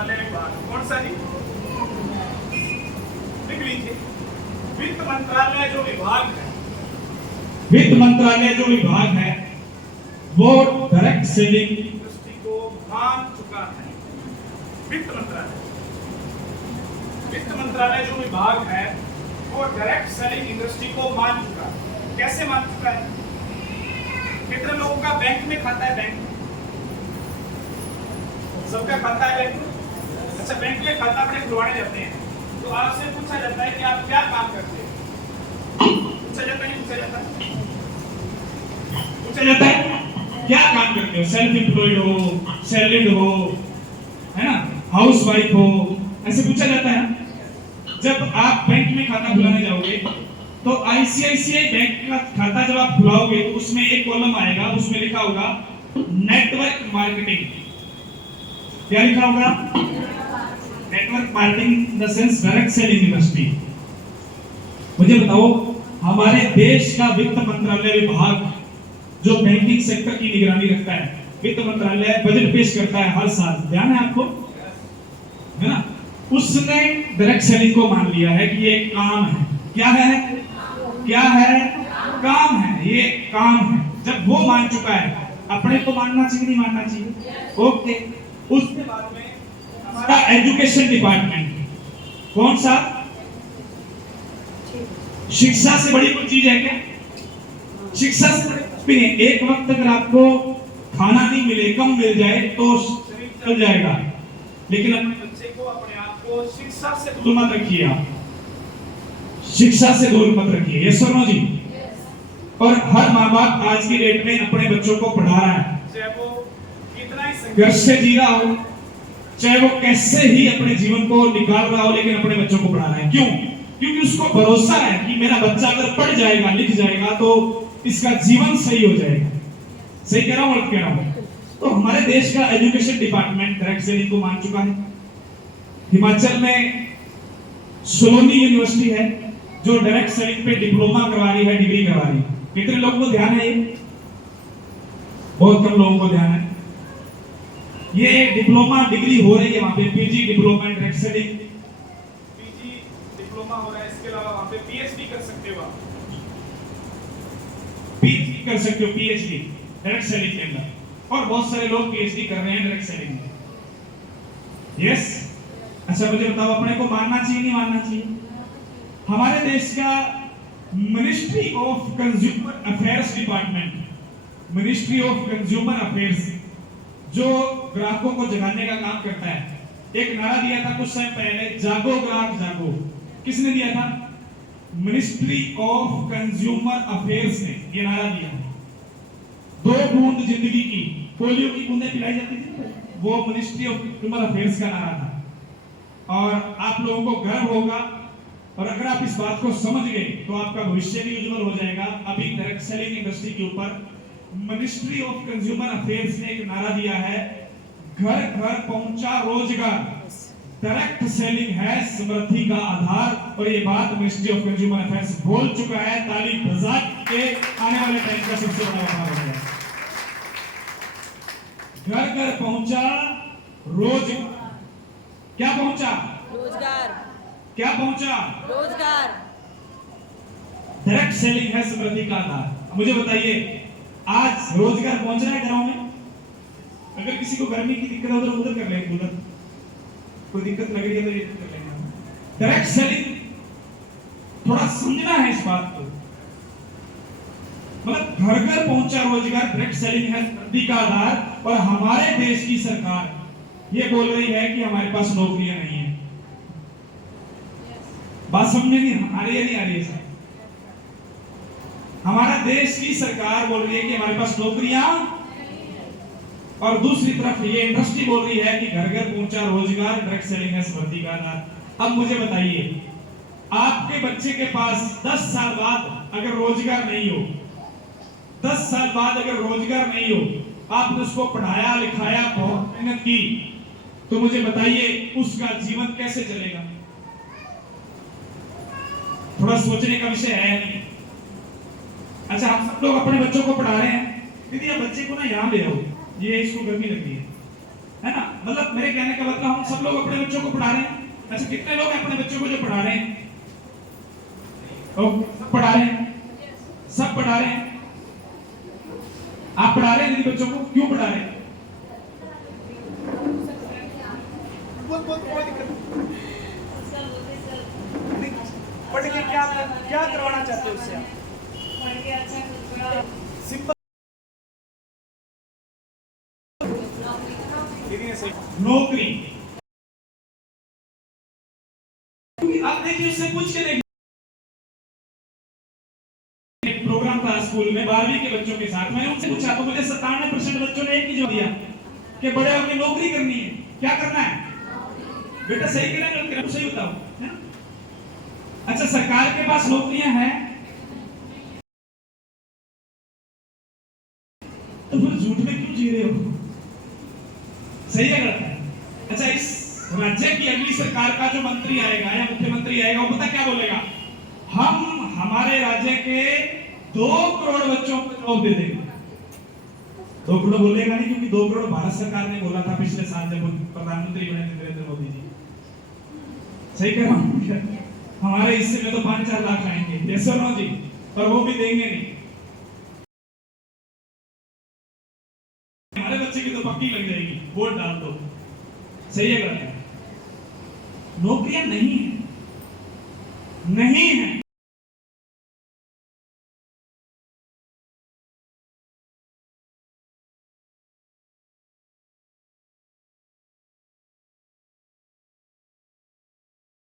मंत्रालय विभाग कौन सा जी? लिख लीजिए, वित्त मंत्रालय जो विभाग है, वित्त मंत्रालय जो विभाग है वो डायरेक्ट सेलिंग इंडस्ट्री को मान चुका है। वित्त मंत्रालय जो विभाग है वो डायरेक्ट सेलिंग इंडस्ट्री को मान चुका है। कैसे मान चुका है? कितने लोगों का बैंक में खाता है? बैंक में सबका खाता है बैंक में। अच्छा, बैंक में खाता अपने खुलवाने जाते हैं तो आपसे पूछा जाता है कि आप क्या काम करते हैं? पूछा जाता है, पूछा जाता है, पूछा जाता है क्या काम करते हो? सेल्फ एम्प्लॉयड हो, सैलरीड हो, है ना, हाउस वाइफ हो, ऐसे पूछा जाता है। जब आप बैंक में खाता खुलाने जाओगे तो आईसीआईसीआई बैंक का खाता जब आप खुलाओगे तो उसमें एक कॉलम आएगा, उसमें लिखा होगा नेटवर्क मार्केटिंग। क्या लिखा होगा? Network marketing in the sense direct selling industry. मुझे बताओ, हमारे देश का वित्त मंत्रालय विभाग जो बैंकिंग सेक्टर की निगरानी रखता है, वित्त मंत्रालय बजट पेश करता है हर साल, ध्यान है आपको, है ना? उसने डायरेक्ट सेलिंग को मान लिया है कि ये काम है। क्या है? क्या है? काम है, ये काम है। जब वो मान चुका है, अपने को मानना चाहिए नहीं मानना चाहिए? ओके। उसके बाद में हमारा एजुकेशन डिपार्टमेंट, कौन सा? शिक्षा से बड़ी कोई चीज है क्या? शिक्षा से बड़ी कुछ भी नहीं। एक वक्त अगर आपको खाना नहीं मिले, कम मिल जाए तो शरीर चल जाएगा, लेकिन अपने बच्चे को, अपने आप को शिक्षा से दूर मत रखिए। आप शिक्षा से दूर मत रखिए। ये सुनो जी। और हर माँ बाप आज की डेट में अपने बच्चों को पढ़ा रहा है, चाहे वो कितना ही संघर्ष से जी रहा हो, चाहे वो कैसे ही अपने जीवन को निकाल रहा हो, लेकिन अपने बच्चों को पढ़ा रहा है। क्यों? क्योंकि उसको भरोसा है कि मेरा बच्चा अगर पढ़ जाएगा, लिख जाएगा तो इसका जीवन सही हो जाएगा। सही कह रहा हूं, गलत कह रहा हूं? तो हमारे देश का एजुकेशन डिपार्टमेंट डायरेक्ट सेलिंग को मान चुका है। हिमाचल में सोलोनी यूनिवर्सिटी है जो डायरेक्ट सेलिंग पे डिप्लोमा करवा रही है, डिग्री करवा रही है। कितने लोगों को ध्यान है? ये बहुत कम लोगों को ध्यान है। ये डिप्लोमा डिग्री हो रही है वहां पे, PG diploma in direct selling, PG diploma हो रहा है। इसके अलावा वहां पे पीएचडी कर सकते हो, आप पीएचडी कर सकते हो, पीएचडी डायरेक्ट सेलिंग के अंदर। और बहुत सारे लोग पीएचडी कर रहे हैं डायरेक्ट सेलिंग में। यस। अच्छा, मुझे बताओ, अपने को मानना चाहिए नहीं मानना चाहिए? हमारे देश का ministry of consumer affairs department, ministry of consumer affairs, जो ग्राहकों को जगाने का काम करता है, एक नारा दिया था कुछ समय पहले, जागो ग्राहक जागो। किसने दिया था? मिनिस्ट्री ऑफ कंज्यूमर अफेयर्स ने ये नारा दिया। 2 बूंद जिंदगी की, पोलियो की बूंदें पिलाई जाती थी, वो मिनिस्ट्री ऑफ कंज्यूमर अफेयर्स का नारा था। और आप लोगों को गर्व होगा, और अगर आप इस बात को समझ गए तो आपका भविष्य भी उज्जवल हो जाएगा। अभी डायरेक्ट सेलिंग इंडस्ट्री के ऊपर मिनिस्ट्री ऑफ कंज्यूमर अफेयर्स ने एक नारा दिया है, घर घर पहुंचा रोजगार, डायरेक्ट सेलिंग है समृद्धि का आधार। और ये बात मिनिस्ट्री ऑफ कंज्यूमर अफेयर्स बोल चुका है। ताली बजा के आने वाले टाइम का सबसे बड़ा वादा है। घर घर पहुंचा रोजगार। क्या पहुंचा? रोजगार। क्या पहुंचा? रोजगार। डायरेक्ट सेलिंग है समृद्धि का आधार। मुझे बताइए, आज रोजगार पहुंच रहा है घरों में? अगर किसी को गर्मी की दिक्कत है, उधर कर लेंगे, उधर कोई दिक्कत लग रही है तो ये कर लेंगे। डायरेक्ट सेलिंग, थोड़ा समझना है इस बात को। मतलब घर घर पहुंचा रोजगार, डायरेक्ट सेलिंग है समृद्धि का आधार। और हमारे देश की सरकार ये बोल रही है कि हमारे पास नौकरियां नहीं है। बात समझ नहीं आ रही है? नहीं आ रही है सर? हमारा देश की सरकार बोल रही है कि हमारे पास नौकरियां, और दूसरी तरफ ये इंडस्ट्री बोल रही है कि घर घर पहुंचा रोजगार, डायरेक्ट सेलिंग है समृद्धि का आधार। अब मुझे बताइए, आपके बच्चे के पास 10 साल बाद अगर रोजगार नहीं हो, 10 साल बाद अगर रोजगार नहीं हो, आपने उसको पढ़ाया लिखाया, बहुत मेहनत की, तो मुझे बताइए उसका जीवन कैसे चलेगा? थोड़ा सोचने का विषय है नहीं? अच्छा, हम सब लोग अपने बच्चों को पढ़ा रहे हैं, दीदी आप बच्चे को ना यहाँ ले आओ, ये इसको गर्मी लग रही है ना? मतलब मेरे कहने का मतलब हम सब लोग अपने बच्चों को पढ़ा रहे हैं। अच्छा कितने लोग हैं अपने बच्चों को जो पढ़ा रहे हैं? पढ़ा रहे हैं, सब पढ़ा रहे हैं। आप पढ़ा रहे हैं दीदी बच्चों को, क्यों पढ़ा रहे हैं? कोई दिक्कत नहीं। पढ़ के क्या करवाना चाहते हो उससे आप? सिंपल। दीदी ने सही नौकरी। आप देखिए उससे पूछ के देखिए, एक प्रोग्राम था स्कूल में 12वीं के बच्चों के साथ, मैंने उनसे पूछा तो मुझे 97% बच्चों ने एक ही जवाब दिया कि बड़े होकर नौकरी करनी है। क्या करना है बेटा? सही कह रहे हैं, सही बताओ है? अच्छा सरकार के पास नौकरियां हैं तो फिर झूठ में क्यों जी रहे हो? सही है गलत है? अच्छा इस राज्य की अगली सरकार का जो मंत्री आएगा या मुख्यमंत्री आएगा, वो पता क्या बोलेगा? हम हमारे राज्य के 2 करोड़ बच्चों को जॉब दे देंगे। 2 करोड़ बोलेगा नहीं, क्योंकि 2 करोड़ भारत सरकार ने बोला था पिछले साल जब प्रधानमंत्री बने थे नरेंद्र मोदी जी। सही कह रहा हूं? हमारे हिस्से में तो 5-4 लाख आएंगे, यस और नो जी? पर वो भी देंगे नहीं। हमारे बच्चे की तो पक्की लग जाएगी, वोट डाल दो। सही है गलत है? नौकरियां नहीं है, नहीं है।